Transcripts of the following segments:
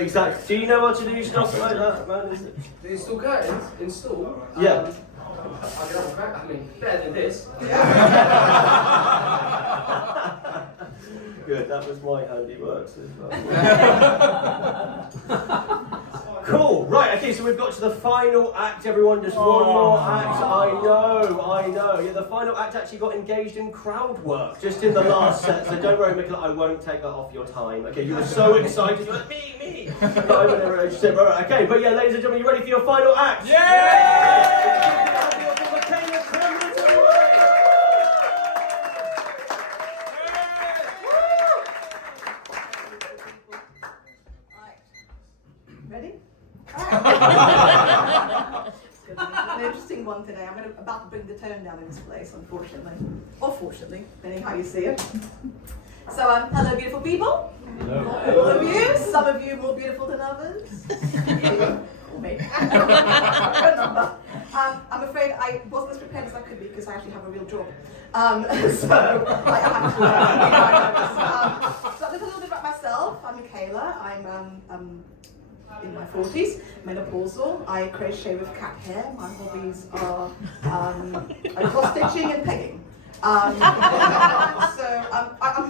Exactly. Do you know how to do stuff like that, man? Do you install curtains? Install? Yeah. I can have a crack. I mean, better than this. Good, that was my handiworks as well. Cool, right, okay, so we've got to the final act, everyone, just one more act. I know. Yeah, the final act actually got engaged in crowd work just in the last set, so don't worry, Michaela, I won't take that off your time. Okay, you were so excited, you were like, me. Okay, but yeah, ladies and gentlemen, you ready for your final act? Yeah! Ready? An interesting one today. I'm about to bring the tone down in this place, unfortunately. Or fortunately, depending how you see it. So, hello beautiful people. Hello. All of you. Some of you more beautiful than others. Or me. Good number. I'm afraid I wasn't as prepared as I could be because I actually have a real job. So, I have to so a little bit about myself. I'm Michaela. I'm in my 40s, menopausal. I crochet with cat hair. My hobbies are cross stitching and pegging. I'm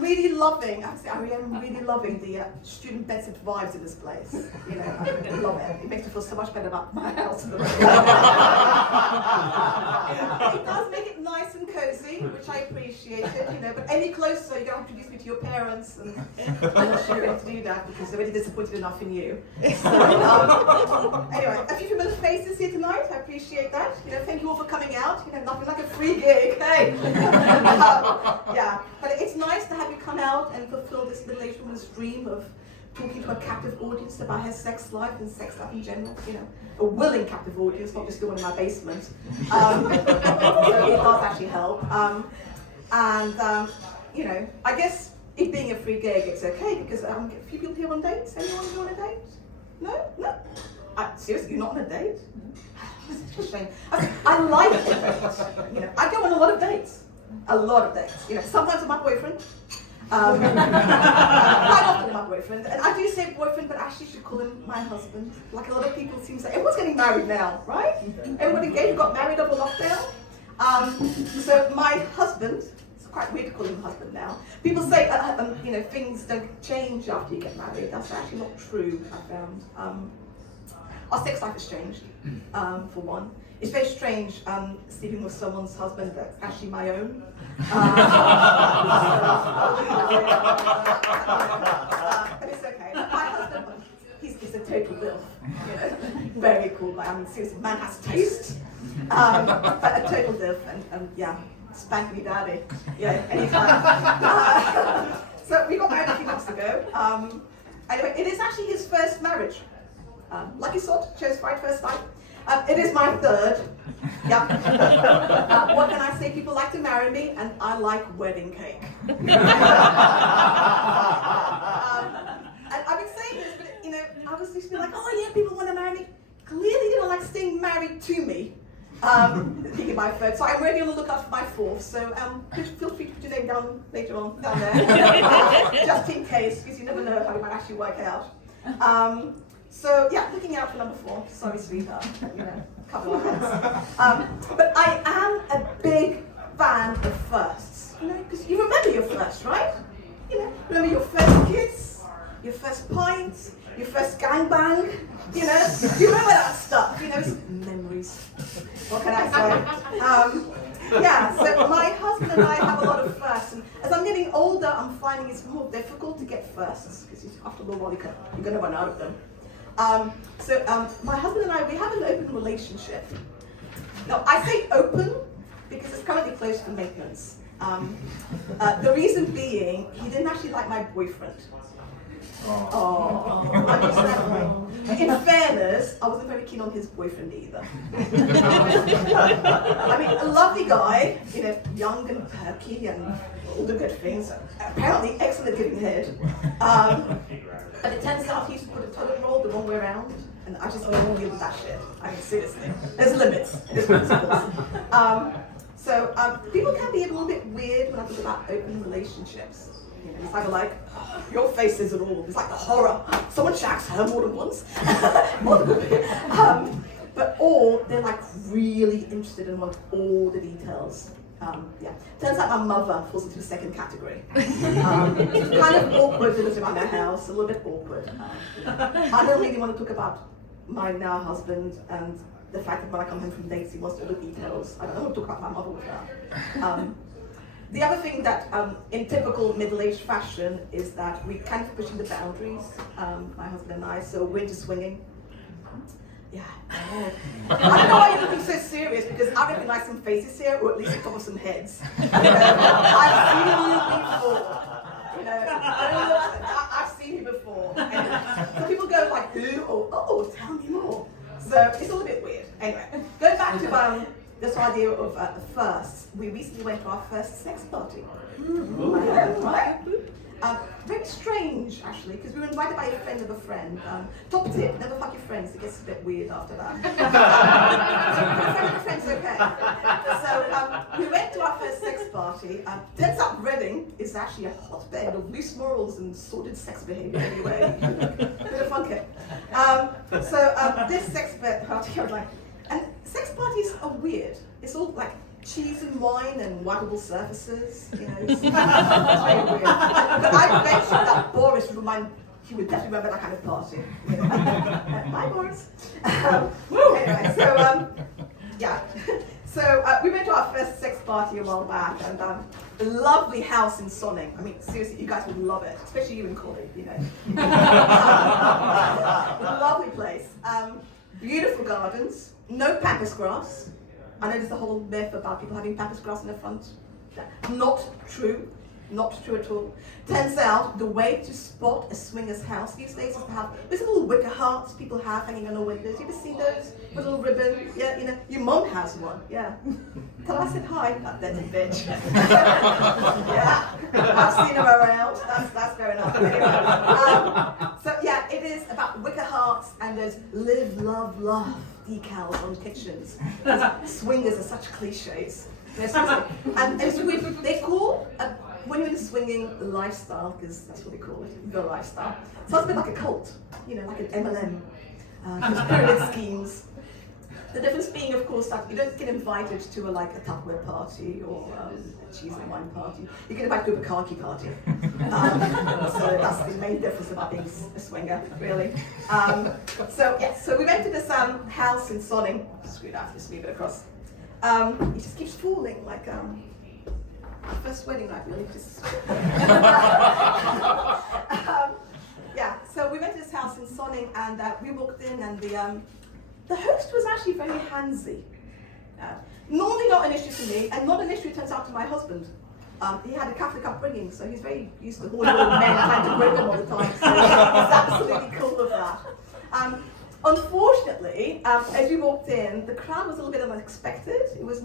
really loving. I am really loving the student-centered vibes in this place. You know, I love it. It makes me feel so much better about my house. It does make it nice and cozy, which I appreciate it. You know, but any closer, you're going to introduce me to your parents, and I'm not sure you're going to do that because they're already disappointed enough in you. So, anyway, a few familiar faces here tonight. I appreciate that. You know, thank you all for coming out. You know, nothing like a free gig. Hey. Yeah, but it's nice to have you come out and fulfill this middle-aged woman's dream of talking to a captive audience about her sex life and sex life in general. You know, a willing captive audience, not just the one in my basement. So it does actually help. You know, I guess it being a free gig, it's okay because get a few people here on dates. Anyone here on a date? No. Seriously, you're not on a date? Such a shame. I like dates. You know, I go on a lot of dates. You know, sometimes with my boyfriend. Quite often with my boyfriend. And I do say boyfriend, but actually should call him my husband. Like a lot of people seem to say. Everyone's getting married now, right? Everyone engaged got married over lockdown. So my husband, it's quite weird to call him husband now. People say, you know, things don't change after you get married. That's actually not true, I found. Our sex life has changed, for one. It's very strange sleeping with someone's husband that's actually my own. But it's okay. My husband, he's a total dilf. You know, very cool. I mean, seriously, man has taste. But a total dilf, and yeah, spank me daddy. Yeah, anytime. So we got married a few months ago. Anyway, it is actually his first marriage. Lucky sort, chose right first sight. It is my third. Yeah. What can I say? People like to marry me, and I like wedding cake. And I've been saying this, but you know, I was just like, oh yeah, people want to marry me. Clearly, they don't like staying married to me. Thinking my third, so I'm really on the lookout for my fourth. So feel free to put your name down later on down there, just in case, because you never know how it might actually work out. So yeah, looking out for number 4. Sorry, sweetheart. You know, couple of heads. But I am a big fan of firsts. You know, because you remember your first, right? You know, remember your first kiss, your first pint, your first gangbang. You know, you remember that stuff. You know, it's memories. What can I say? Yeah, so my husband and I have a lot of firsts, and as I'm getting older, I'm finding it's more difficult to get firsts because after a little while you're going to run out of them. My husband and I, we have an open relationship. Now, I say open because it's currently closed for maintenance. The reason being, he didn't actually like my boyfriend. In fairness, I wasn't very keen on his boyfriend either. I mean, a lovely guy, you know, young and perky and all the good things. Apparently excellent giving head. But it turns out he used to put a toilet roll the wrong way around, and I just don't deal with that shit. I mean, seriously, there's limits. There's principles. People can be a little bit weird when I think about open relationships. You know, it's either like, your face says it all. It's like the horror. Someone shacks her more than once. Or they're like really interested and want all the details. Yeah. Turns out my mother falls into the second category. It's kind of awkward to live around their house, a little bit awkward. I don't really want to talk about my now husband and the fact that when I come home from dates, he wants all the details. I don't want to talk about my mother with that. The other thing that, in typical middle-aged fashion, is that we kind of pushing the boundaries, my husband and I, so we're into swinging. Yeah. I don't know why you're looking so serious, because I recognize some faces here, or at least a couple of some heads. You know, I've seen you before. You know, I've seen you before. And so people go like, who? Or, oh, tell me more. So it's a little bit weird. Anyway, going back to this idea of firsts, we recently went to our first sex party. Right? Very strange, actually, because we were invited by a friend of a friend. Top tip, never fuck your friends, it gets a bit weird after that. A friend of a friend's okay. So we went to our first sex party. Turns out Reading is actually a hotbed of loose morals and sordid sex behavior anyway. Bit of fun kit. This sex party, I was like, and sex parties are weird. It's all like cheese and wine and waggable surfaces, you know. It's very weird. But I bet you that Boris he would definitely remember that kind of party. You know? Bye, Boris. Anyway, yeah. So we went to our first sex party a while back, and a lovely house in Sonning. I mean, seriously, you guys would love it, especially you and Corey, you know. Lovely place. Beautiful gardens, no pampas grass. I know there's a whole myth about people having pampas grass in the front. Not true. Not true at all. Turns out the way to spot a swinger's house these days is to have those little wicker hearts people have hanging on the windows. You ever seen those? With a little ribbon? Yeah, you know, your mom has one. Yeah. Tell her I said hi. That dirty bitch. Yeah, I've seen her around. That's fair enough. Anyway, so yeah, it is about wicker hearts and those live, love, love decals on kitchens. Swingers are such cliches. And it's weird. They call when you're in swinging lifestyle, because that's what they call it, the lifestyle. Sounds a bit like a cult, you know, like an MLM. There's pyramid schemes. The difference being, of course, that you don't get invited to a Tupperware party or a cheese and wine party. You get invited to a Bukkake party. So that's the main difference about being a swinger, really. So we went to this house in Sonning. Screwed out, just move it across. It just keeps falling, like first wedding night, really. Just yeah. So we went to this house in Sonning, and we walked in, and the host was actually very handsy. Normally not an issue for me, and not an issue, it turns out, to my husband. He had a Catholic upbringing, so he's very used to horny old men trying to break them all the time. So he's absolutely cool with that. Unfortunately, as we walked in, the crowd was a little bit unexpected. It was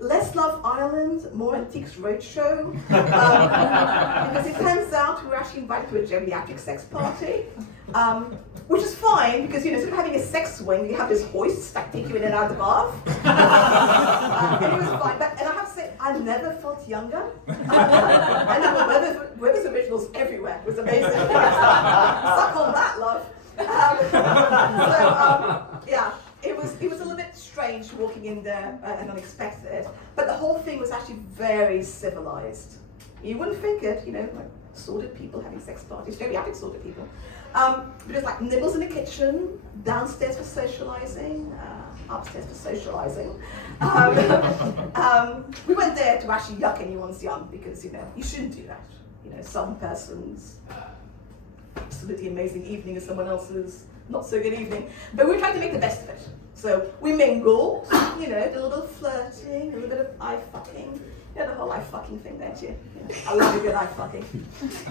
less Love Island, more Antiques Roadshow. Because it turns out we were actually invited to a geriatric sex party. Which is fine, because, you know, instead of having a sex swing, you have this hoists that take you in and out of the bath. And it was fine. And I have to say, I never felt younger. And there were Weber's Originals everywhere. It was amazing. Suck on that, love. Yeah, it was a little bit strange walking in there and unexpected. But the whole thing was actually very civilized. You wouldn't think it, you know, like sordid people having sex parties, geriatric sordid people. But it was like nibbles in the kitchen, downstairs for socializing, upstairs for socializing. We went there to actually yuck anyone's yum, because, you know, you shouldn't do that. You know, some person's absolutely amazing evening is someone else's not so good evening. But we were trying to make the best of it. So we mingled, you know, did a little bit of flirting, a little bit of eye fucking. You know, the whole eye fucking thing, don't you? I love a good eye fucking.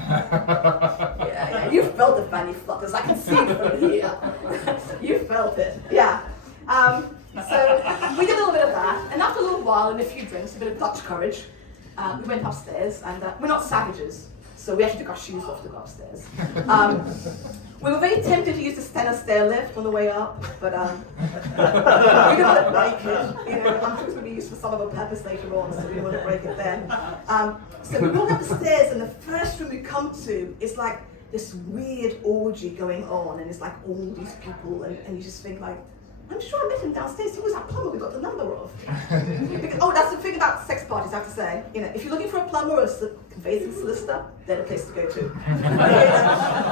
Yeah, you felt the fanny flutters. I can see it from here. You felt it, yeah. So we did a little bit of that, and after a little while and a few drinks, a bit of Dutch courage, we went upstairs, and we're not savages, so we actually took our shoes off to go upstairs. We were very tempted to use the Stena stair lift on the way up, but we didn't want to break it. You know, I'm sure it's going to be used for some other purpose later on, so we didn't want to break it then. So we walk up the stairs, and the first room we come to is like this weird orgy going on, and it's like all these people, and you just think like, I'm sure I met him downstairs. He was that plumber we got the number of. Because, oh, that's the thing about sex parties, I have to say. You know, if you're looking for a plumber or a conveyancing solicitor, they're the place to go to.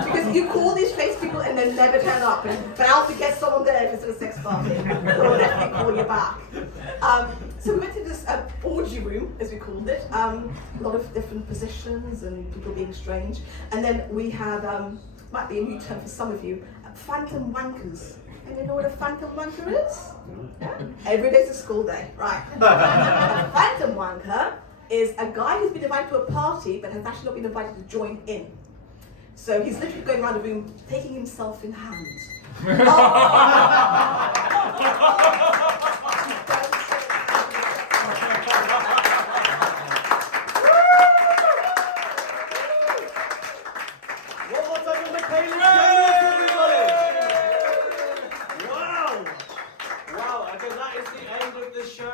Because you call these face people and they never turn up, and bound to get someone there if it's at a sex party. They'll definitely call you back. So we went to this orgy room, as we called it. A lot of different positions and people being strange. And then we had, might be a new term for some of you, phantom wankers. And you know what a phantom wanker is? Yeah? Every day's a school day, right? A phantom wanker is a guy who's been invited to a party but has actually not been invited to join in. So he's literally going around the room taking himself in hand. One more time for Michaela Clements, everybody! Wow! Wow, okay, that is the end of the show.